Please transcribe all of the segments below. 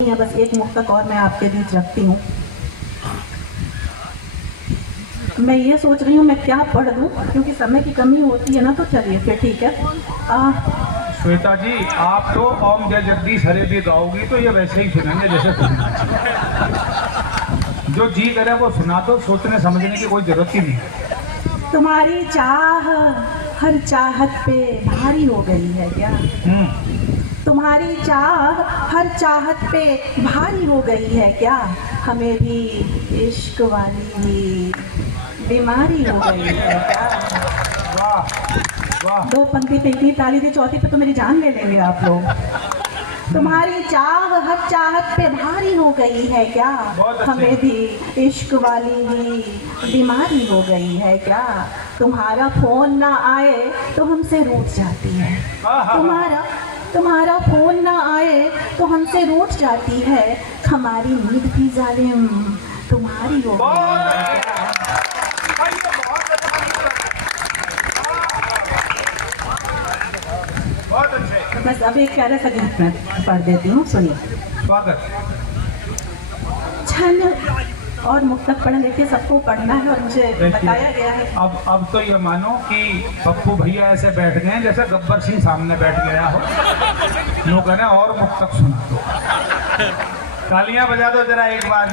है, बस एक मुक्तक और मैं आपके बीच रखती हूँ। मैं ये सोच रही हूँ मैं क्या पढ़ दूँ, क्योंकि समय की कमी होती है ना, तो चलिए फिर ठीक है। श्वेता जी, आप तो ओम जय जगदीश हरे भी गाओगी तो ये वैसे ही सुनेंगे जैसे सुनना चाहिए। जो जी करे वो सुना दो, सोचने समझने की कोई जरूरत ही नहीं। तुम्हारी चाह हर चाहत पे भारी हो गई है क्या? तुम्हारी चाह हर चाहत पे भारी हो गई है क्या? हमें भी इश्क वाली बीमारी हो गई है क्या? वाह वाह। दो पंक्ति पे इतनी ताली दी, चौथी पे तो मेरी जान ले लेंगे आप लोग। तुम्हारी चाह हर चाहत पे भारी हो गई है क्या? हमें भी इश्क वाली ही बीमारी हो गई है क्या? तुम्हारा फोन ना आए तो हमसे रूठ जाती है। तुम्हारा फोन ना आए तो हमसे रूठ जाती है। हमारी नींद भी जालिम तुम्हारी हो गई है क्या? बहुत अच्छे। बस अब एक प्यारा सा गीत मैं पढ़ देती हूँ, सुनिए। स्वागत। छन और मुक्तक पढ़ लेके सबको पढ़ना है और मुझे बताया गया है। अब तो ये मानो कि पप्पू भैया ऐसे बैठ गए जैसे गब्बर सिंह सामने बैठ गया हो। लोग कह रहे और मुक्तक सुना दो। तालियां बजा दो जरा एक बार।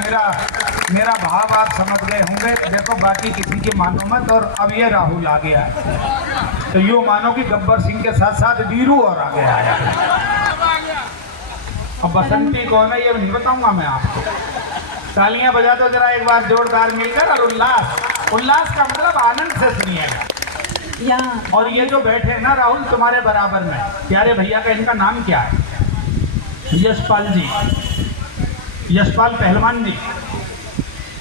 मेरा भाव आप समझ गए होंगे। देखो बाकी किसी की मानो मत। और अब ये राहुल आ गया तो यूँ मानो कि गब्बर सिंह के साथ साथ वीरू और आ गया है। अब बसंती कौन है ये नहीं बताऊंगा मैं आपको। तालियां बजा दो जरा एक बार जोरदार मिलकर। और उल्लास का मतलब आनंद से सुनिएगा। और ये जो बैठे हैं ना राहुल तुम्हारे बराबर में, प्यारे भैया का इनका नाम क्या है? यशपाल जी, यशपाल पहलवान जी।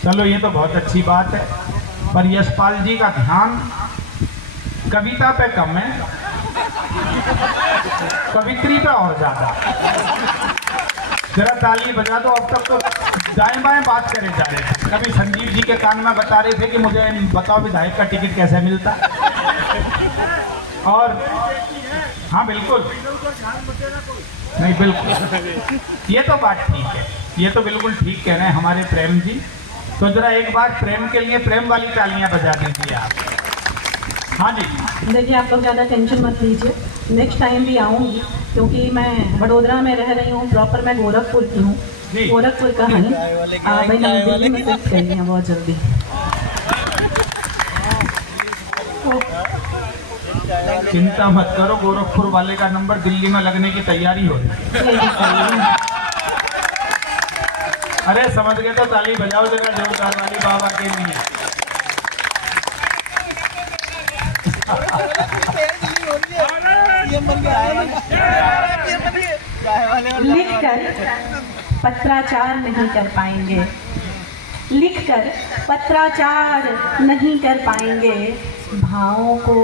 चलो ये तो बहुत अच्छी बात है, पर यशपाल जी का ध्यान कविता पे कम है, कवित्री पे और ज्यादा। जरा ताली बजा दो। अब तक तो दाएं बाएं बात करे जा रहे थे। कभी संजीव जी के कान में बता रहे थे कि मुझे बताओ विधायक का टिकट कैसे मिलता। और हाँ बिल्कुल नहीं, बिल्कुल ये तो बात ठीक है। ये तो बिल्कुल ठीक कह रहे हैं हमारे प्रेम जी। तो जरा एक बार प्रेम के लिए प्रेम वाली तालियां बजा दीजिए आप। हाँ जी। देखिए आप लोग ज़्यादा टेंशन मत लीजिए, नेक्स्ट टाइम भी आऊँगी, क्योंकि मैं वडोदरा में रह रही हूँ। प्रॉपर मैं गोरखपुर की हूँ। गोरखपुर का है भाई, नई दिल्ली में शिफ्ट करी है बहुत जल्दी। चिंता मत करो, गोरखपुर वाले का नंबर दिल्ली में लगने की तैयारी हो रही है। अरे समझ गए तो ताली बजाओ जरा जोरदार वाली बाबा के लिए। लिखकर पत्राचार नहीं कर पाएंगे, लिखकर पत्राचार नहीं कर पाएंगे, भावों को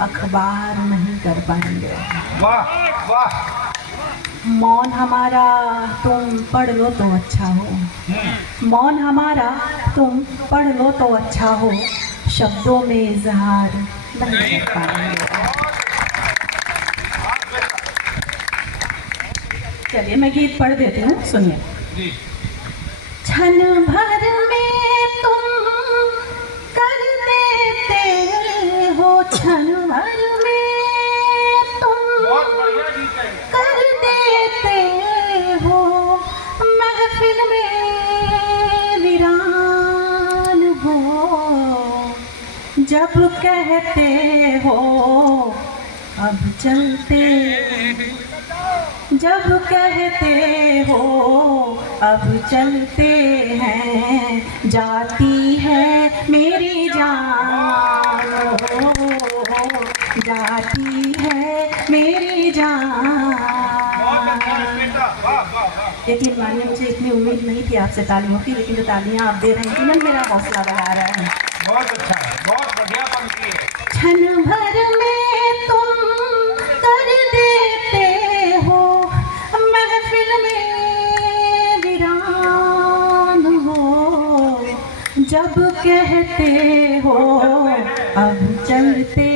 अखबार नहीं कर पाएंगे। वाह वाह। मौन हमारा तुम पढ़ लो तो अच्छा हो, मौन हमारा तुम पढ़ लो तो अच्छा हो, शब्दों में इजहार नहीं कर पाएंगे। चलिए मैं गीत पढ़ देती हूँ, सुनिए। क्षण भर में तुम कर देते हो, क्षण भर में तुम कर देते हो, महफिल में वीरान हो, जब कहते हो अब चलते, जब कहते हो अब चलते हैं, जाती है मेरी जान हो, जाती है मेरी जान। यकीन मानिए मुझे इतनी उम्मीद नहीं थी आपसे तालियों की, लेकिन जो तालियां आप दे रहे हैं मेरा हौसला बढ़ा रहा है। बहुत अच्छा है, बहुत बढ़िया पंक्ति है। क्षण भर में तुम कर देते हो, महफिल में वीरान हो, जब कहते हो अब चलते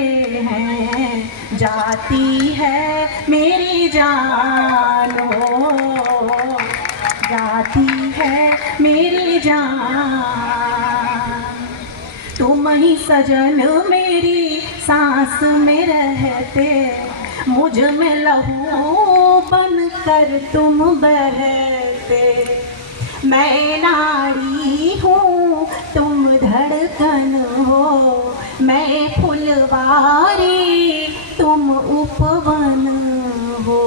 हैं, जाती है मेरी जान हो, जाती है मेरी जान। तुम ही सजन मेरी सांस में रहते, मुझ में लहू बन कर तुम बहते। मैं नाड़ी हूँ तुम धड़कन हो, मैं फुलवारी तुम उपवन हो।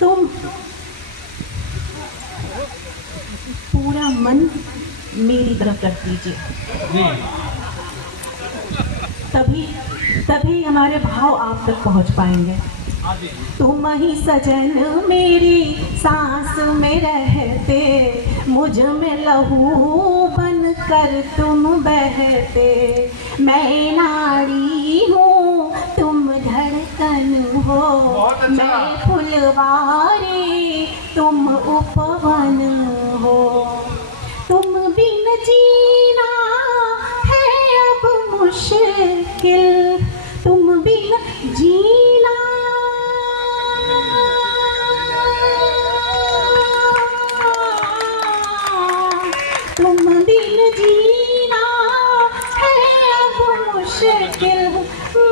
तुम पूरा मन मेरी तरफ कर दीजिए, तभी हमारे भाव आप तक पहुंच पाएंगे। तुम ही सजन मेरी सांस में रहते, मुझ में लहू बन कर तुम बहते। मैं नाड़ी हूँ तुम धड़कन हो, मैं फुलवारी तुम उपवन हो। तुम बिन जीना है अब मुश्किल, तुम बिन जीना तुम बिन जीना है अब मुश्किल,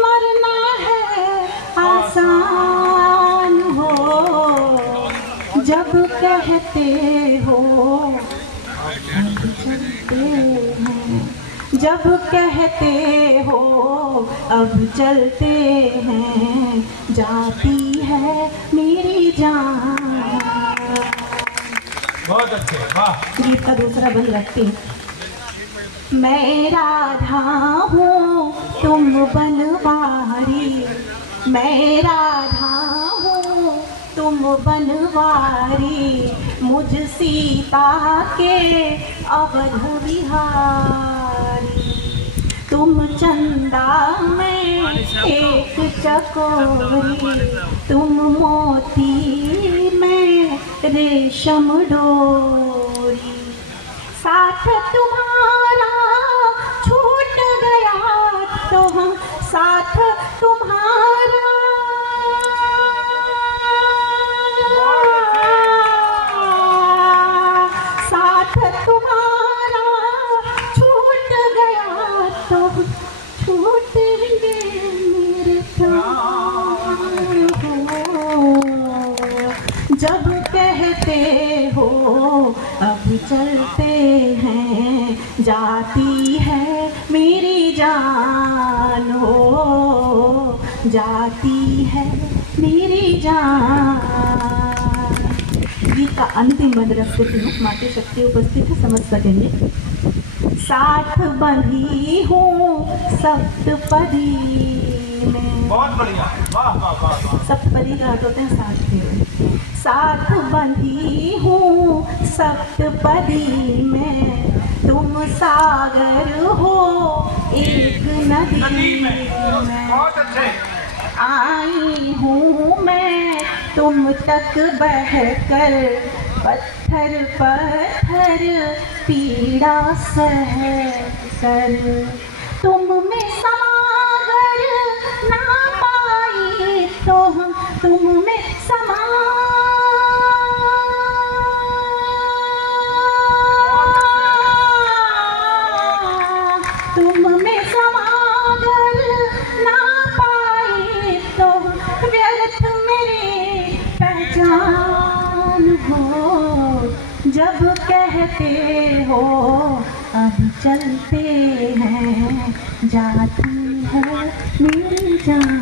मरना है आसान हो। जब कहते हो अब चलते हैं, जब कहते हो अब चलते हैं, जाती है मेरी जान। बहुत अच्छे, वाह। गीत का दूसरा बंद रखती हूँ। मैं राधा हूँ तुम बनवारी, मैं राधा हूँ तुम बनवारी, मुझ सीता के अवध विहारी। तुम चंदा में एक चकोरी, तुम मोती में रेशम डोरी। साथ तुम्हारा छूट गया तो हम साथ तुम्हारा, साथ तुम्हारा छूट गया तो छूटेंगे मेरे प्राण हो। जब कहते हो अब चलते हैं, जाती है मेरी जान हो, जाती है मेरी जान। गीत का अंतिम बंद रखती हूँ, माते शक्ति उपस्थित है, समझ सकेंगे। साथ बंधी हूँ सप्तपदी में, बहुत बढ़िया, वाह वाह वाह वाह। सप्तपदी का अर्थ होते हैं साथ के। साथ बंधी हूँ सप्तपदी में, तुम सागर हो एक नदी में। बहुत अच्छे। आई हूँ मैं तुम तक बहकर, पत्थर पत्थर पीड़ा सह कर। तुम में समागर ना पाई तो हम तुम में समा, तुम में समागर ना पाए तो व्यर्थ मेरी पहचान हो। जब कहते हो अब चलते हैं, जाती है मेरी जान,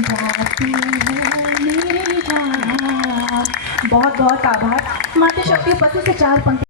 जाती है मेरी जान। बहुत बहुत आभार। माता शक्ति उपस्थित से 4 पंक्ति